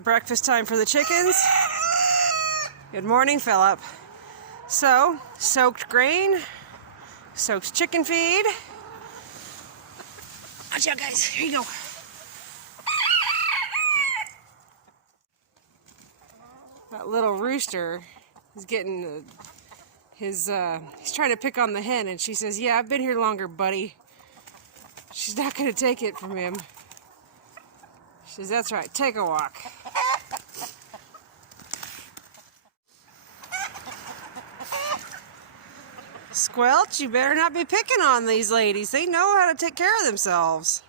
breakfast time for the chickens. Good morning, Philip. So, soaked grain, soaked chicken feed. Watch out, guys. Here you go. That little rooster is getting he's trying to pick on the hen, and she says, "Yeah, I've been here longer, buddy." She's not going to take it from him. She says, "That's right, take a walk." Squelch, you better not be picking on these ladies. They know how to take care of themselves.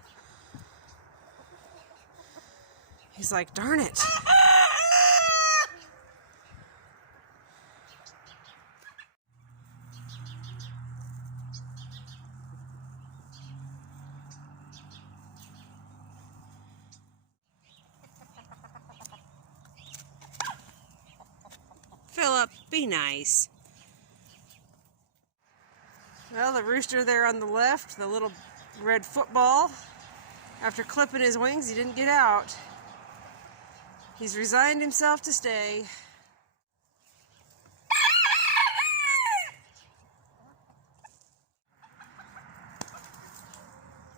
He's like, darn it. Philip, be nice. Well, the rooster there on the left, the little red football, after clipping his wings, he didn't get out. He's resigned himself to stay.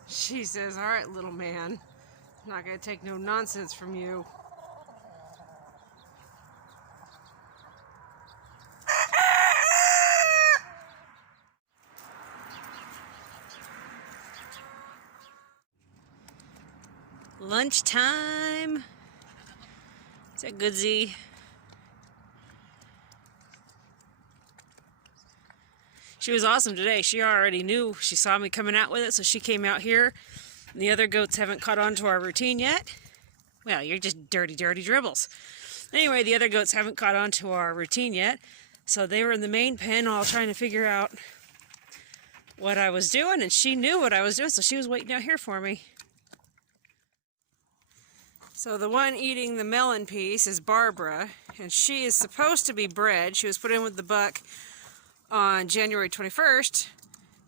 She says, "All right, little man, I'm not going to take no nonsense from you." Lunchtime. Is that good, Z? She was awesome today. She already knew. She saw me coming out with it, so she came out here. The other goats haven't caught on to our routine yet. Well, you're just dirty, dirty dribbles. Anyway, the other goats haven't caught on to our routine yet, so they were in the main pen all trying to figure out what I was doing, and she knew what I was doing, so she was waiting out here for me. So the one eating the melon piece is Barbara, and she is supposed to be bred. She was put in with the buck on January 21st.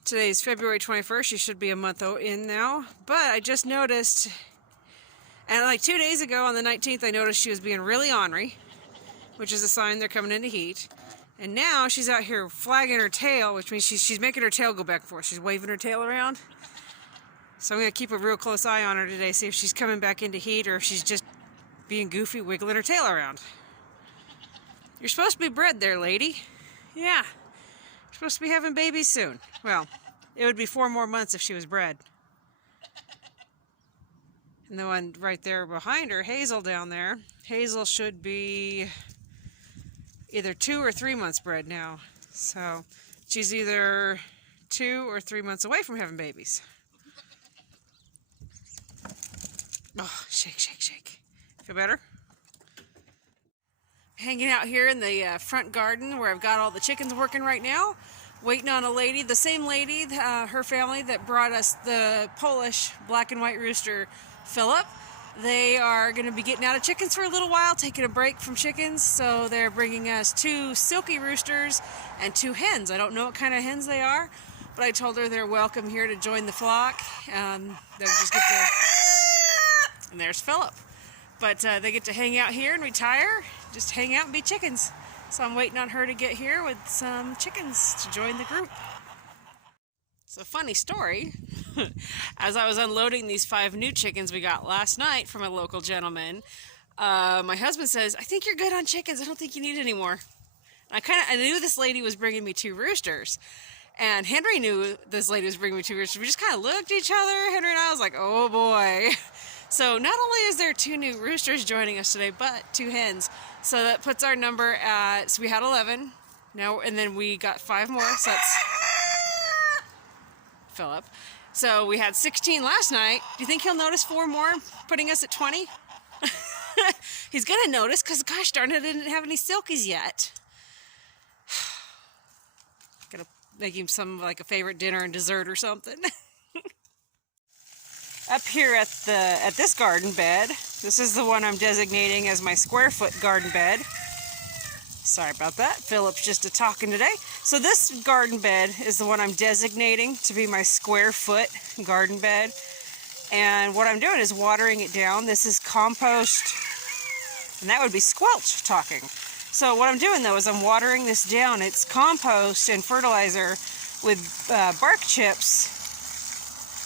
Today's February 21st. She should be a month in now. But I just noticed, and like 2 days ago on the 19th, I noticed she was being really ornery, which is a sign they're coming into heat. And now she's out here flagging her tail, which means she's making her tail go back and forth. She's waving her tail around. So I'm going to keep a real close eye on her today, see if she's coming back into heat or if she's just being goofy, wiggling her tail around. You're supposed to be bred there, lady. Yeah. You're supposed to be having babies soon. Well, it would be 4 more months if she was bred. And the one right there behind her, Hazel down there, Hazel should be either 2 or 3 months bred now. So she's either 2 or 3 months away from having babies. Oh, shake, shake, shake. Feel better? Hanging out here in the front garden where I've got all the chickens working right now. Waiting on a lady, the same lady, her family that brought us the Polish black and white rooster, Philip. They are going to be getting out of chickens for a little while, taking a break from chickens. So they're bringing us 2 silky roosters and 2 hens. I don't know what kind of hens they are, but I told her they're welcome here to join the flock. They'll just get to... And there's Philip. But they get to hang out here and retire, just hang out and be chickens. So I'm waiting on her to get here with some chickens to join the group. It's a funny story. As I was unloading these 5 new chickens we got last night from a local gentleman, my husband says, "I think you're good on chickens. I don't think you need any more." I knew this lady was bringing me 2 roosters. And Henry knew this lady was bringing me 2 roosters. We just kind of looked at each other. Henry and I was like, oh boy. So not only is there 2 new roosters joining us today, but 2 hens. So that puts our number at, so we had 11 now, and then we got 5 more, so that's Philip. So we had 16 last night. Do you think he'll notice 4 more, putting us at 20? He's gonna notice, because gosh darn it, I didn't have any silkies yet. Gonna make him some, like a favorite dinner and dessert or something. Up here at this garden bed, this is the one I'm designating as my square foot garden bed. Sorry about that. Philip's just talking today. So this garden bed is the one I'm designating to be my square foot garden bed. And what I'm doing is watering it down. This is compost And that would be Squelch talking. So what I'm doing though is I'm watering this down. It's compost and fertilizer with bark chips,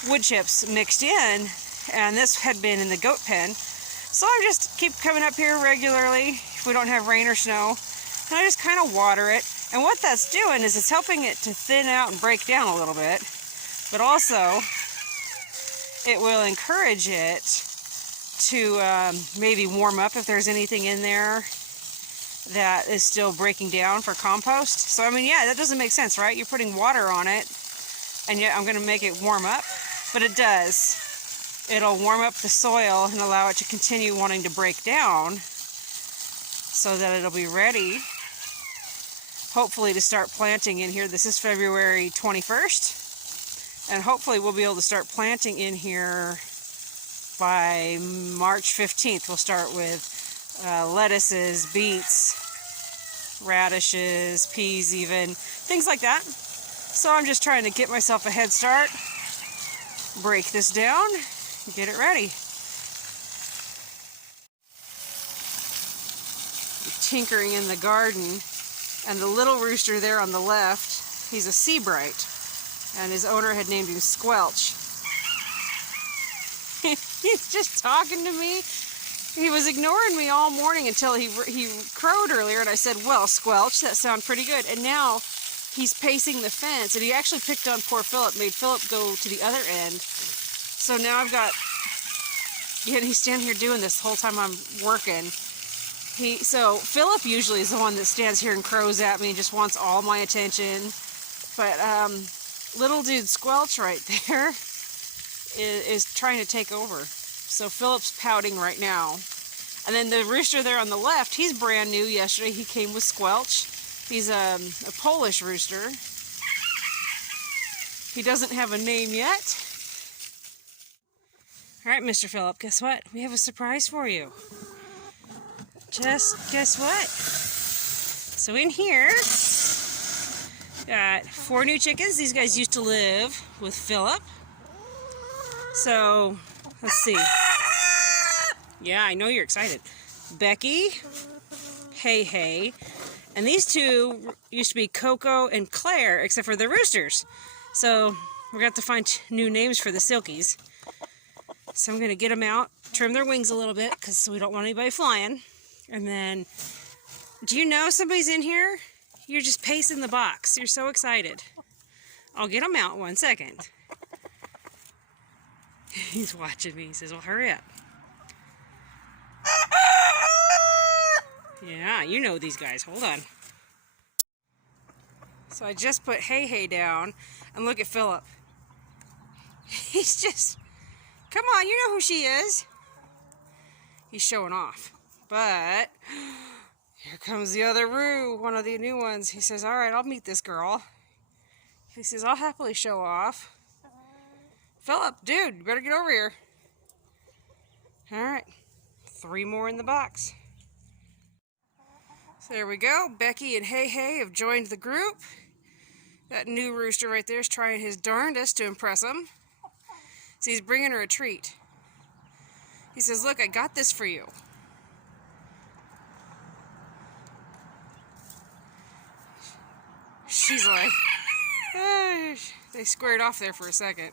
wood chips mixed in, and this had been in the goat pen. So I just keep coming up here regularly if we don't have rain or snow, and I just kind of water it. And what that's doing is it's helping it to thin out and break down a little bit, but also it will encourage it to maybe warm up if there's anything in there that is still breaking down for compost. So I mean, yeah, that doesn't make sense, right? You're putting water on it, and yet I'm going to make it warm up, but it does. It'll warm up the soil and allow it to continue wanting to break down so that it'll be ready, hopefully, to start planting in here. This is February 21st, and hopefully we'll be able to start planting in here by March 15th. We'll start with lettuces, beets, radishes, peas even, things like that. So I'm just trying to get myself a head start, break this down, get it ready. Tinkering in the garden, and the little rooster there on the left, he's a Seabright, and his owner had named him Squelch. He's just talking to me. He was ignoring me all morning until he crowed earlier, and I said, well, Squelch, that sounds pretty good. And now he's pacing the fence, and he actually picked on poor Philip, made Philip go to the other end. So now I've got, yeah, he's standing here doing this the whole time I'm working. So Philip usually is the one that stands here and crows at me and just wants all my attention. But little dude Squelch right there is trying to take over. So Philip's pouting right now. And then the rooster there on the left, he's brand new yesterday. He came with Squelch. He's a Polish rooster. He doesn't have a name yet. All right, Mr. Philip, guess what? We have a surprise for you. Just guess what? So in here, got 4 new chickens. These guys used to live with Philip. So, let's see. Yeah, I know you're excited. Becky, Hey, and these two used to be Coco and Claire, except for the roosters. So, we're going to have to find new names for the Silkies. So I'm going to get them out, trim their wings a little bit, because we don't want anybody flying. And then, do you know somebody's in here? You're just pacing the box. You're so excited. I'll get them out 1 second. He's watching me. He says, well, hurry up. Yeah, you know these guys. Hold on. So I just put Hey down, and look at Philip. He's just, come on, you know who she is. He's showing off. But here comes the other Roo, one of the new ones. He says, all right, I'll meet this girl. He says, I'll happily show off. Philip, dude, you better get over here. All right, 3 more in the box. So there we go. Becky and Hey have joined the group. That new rooster right there is trying his darndest to impress him. So he's bringing her a treat. He says, look, I got this for you. She's like, they squared off there for a second.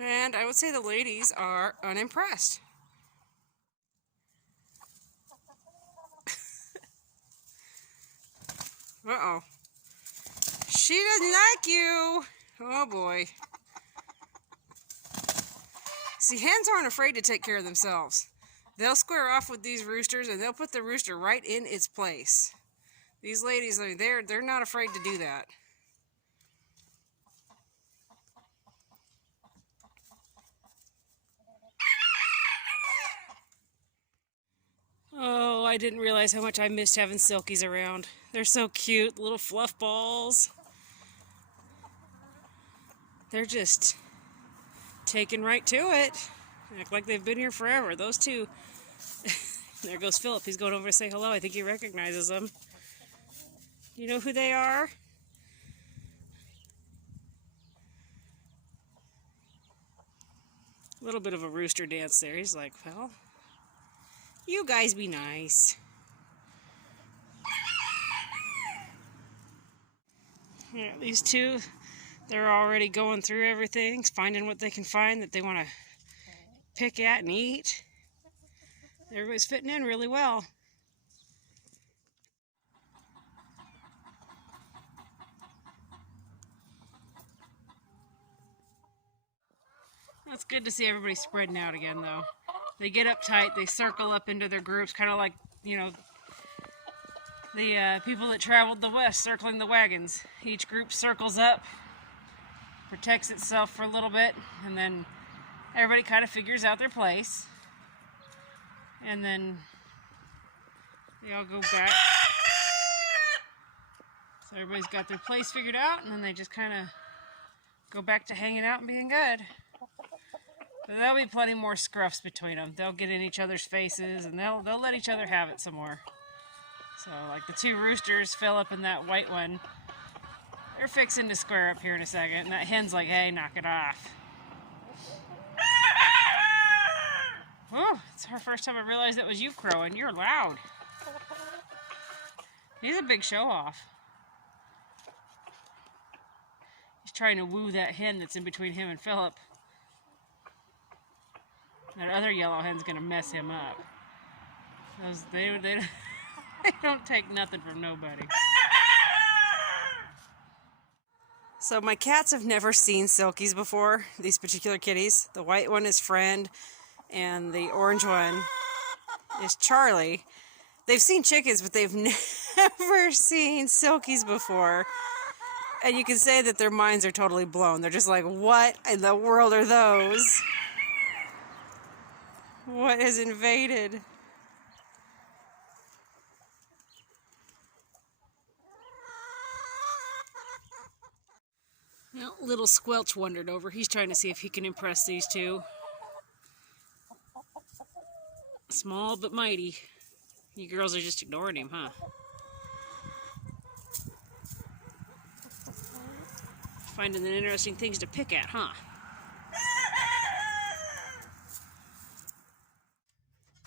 And I would say the ladies are unimpressed. Uh-oh. She doesn't like you. Oh boy. See, hens aren't afraid to take care of themselves. They'll square off with these roosters, and they'll put the rooster right in its place. These ladies, I mean, they're not afraid to do that. Oh, I didn't realize how much I missed having Silkies around. They're so cute, little fluff balls. They're just taken right to it. Act like they've been here forever. Those two. There goes Philip. He's going over to say hello. I think he recognizes them. You know who they are? A little bit of a rooster dance there. He's like, well, you guys be nice. Yeah, these two, they're already going through everything, finding what they can find that they want to pick at and eat. Everybody's fitting in really well. It's good to see everybody spreading out again, though. They get uptight, they circle up into their groups, kind of like, you know, the people that traveled the west circling the wagons. Each group circles up, protects itself for a little bit, and then everybody kind of figures out their place. And then they all go back. So everybody's got their place figured out, and then they just kind of go back to hanging out and being good. But there'll be plenty more scruffs between them. They'll get in each other's faces, and they'll let each other have it some more. So, like the two roosters, Philip and that white one, they're fixing to square up here in a second. And that hen's like, hey, knock it off. Whew, it's our first time I realized that was you crowing. You're loud. He's a big show-off. He's trying to woo that hen that's in between him and Philip. That other yellow hen's gonna mess him up. They don't take nothing from nobody. So my cats have never seen silkies before, these particular kitties. The white one is Friend, and the orange one is Charlie. They've seen chickens, but they've never seen silkies before. And you can say that their minds are totally blown. They're just like, what in the world are those? What has invaded? Well, little Squelch wandered over. He's trying to see if he can impress these two. Small but mighty. You girls are just ignoring him, huh? Finding the interesting things to pick at, huh?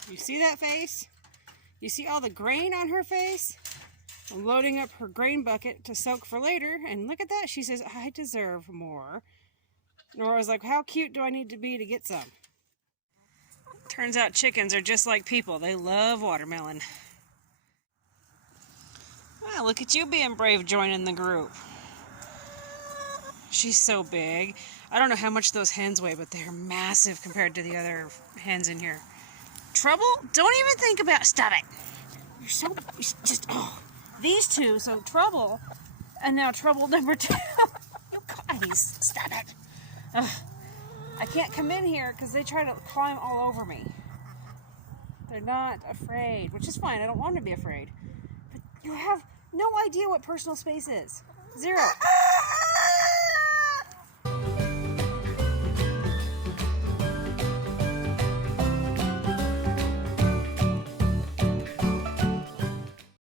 You see that face? You see all the grain on her face? I'm loading up her grain bucket to soak for later, and look at that. She says, I deserve more. Nora was like, how cute do I need to be to get some? Turns out chickens are just like people. They love watermelon. Well, look at you being brave joining the group. She's so big. I don't know how much those hens weigh, but they're massive compared to the other hens in here. Trouble? Don't even think about it. Stop it. You're just, oh. These two, so Trouble, and now Trouble number 2. You guys, stop it. Ugh. I can't come in here because they try to climb all over me. They're not afraid, which is fine. I don't want to be afraid. But you have no idea what personal space is. Zero.